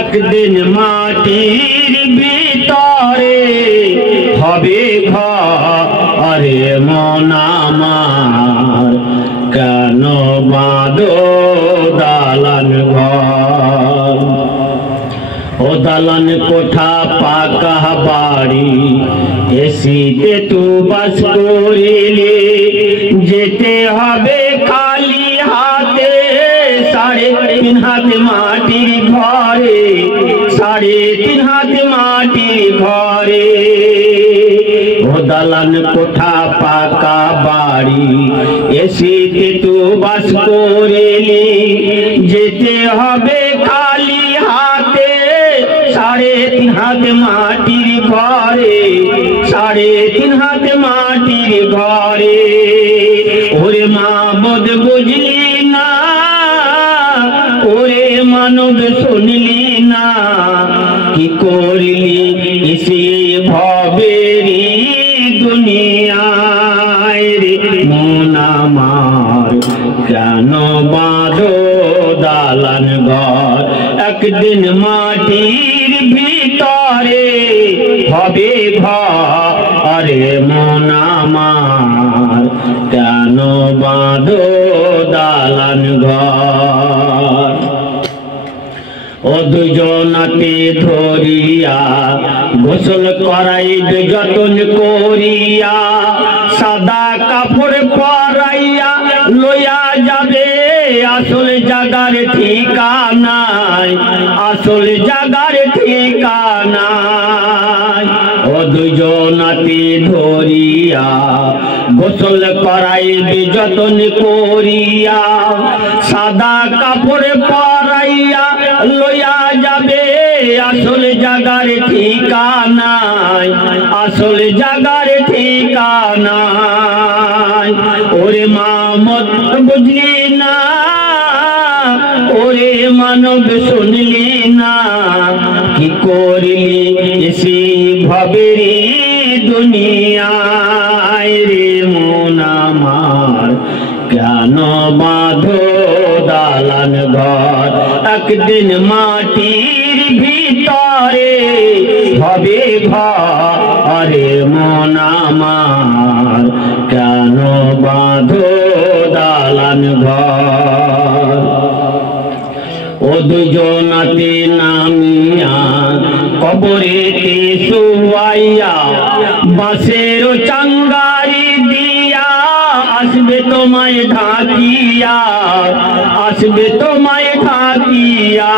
একদিন মাটির ভিতরে হবে ঘরে মন আমার কেন বাঁধো দালান ঘর ও দালান কোঠা পাকা বাড়ি এসিতে তু বাস করিলে যেতে হবে খালি হাতে 3.5 হাত মাটির ঘরে 3.5 হাত মাটির ঘরে ও দালান কোঠা পাকা বাড়ি এসিতে তু বাস করিলে যেতে হবে খালি হাতে 3.5 হাত মাটির ঘরে 3.5 হাত মাটির ঘরে ওরে মা বোধ বুঝলি না ওরে মানব শুনলি না কি করলি এসে ভবেরি দুনিয়ায় রে মন আমার কেন বাঁধো দালান ঘর একদিন মাটির ভিতরে হবে ঘরে মন আমার কেন বাঁধো দালান ঘর ও দুজনাতে ধরিয়া গোসল করাইবে যতন করিয়া সাদা কাপড় পরাইয়া লইয়া যাবে আসল জাগার ঠিকানায় আসল জাগার ঠিকানায় ও দুজনাতে ধরিয়া গোসল করাইবে যতন করিয়া সাদা কাপড় পরাইয়া লইয়া যাবে আসল জাগার ঠিকানায় আসল জাগার ঠিকানায় ওরে মামত বুঝলি না ওরে মানব শুনলি না কি করলি এসে ভবেরি দুনিয়ায় রে মন আমার কেন বাঁধো দালান ঘর একদিন মাটির ভিতরে হবে ঘরে মন আমার কেন বাঁধো দালান ঘর ও দুজনাতে নামিয়া কবরেতে শুয়াইয়া বাঁশের চাঙ্গারি দিয়া আসবে তোমায় ঢাকিয়া আসবে তোমায় ঢাকিয়া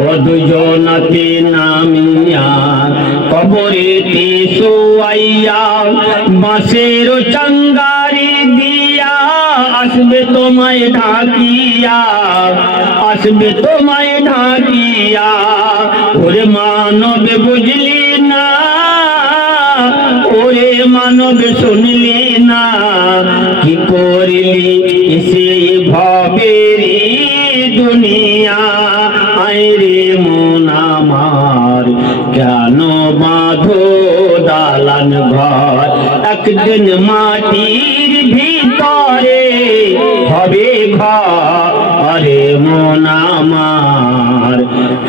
ও দুজনাতে নামিয়া কবরেতে শুয়াইয়া বাঁশের চাঙ্গারি দিয়া আসবে তোমায় ঢাকিয়া আসবে তোমায় ঢাকিয়া ওরে মানব বুঝলি না ওরে মানব শুনলি না কি করলি এসে ভবেরি দুনিয়া আইরে মন আমার কেন বাঁধো দালান ঘর একদিন মাটির ভিতরে হবে ঘরে মন আমার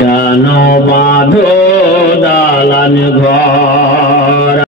কেন বাঁধো দালান ঘর।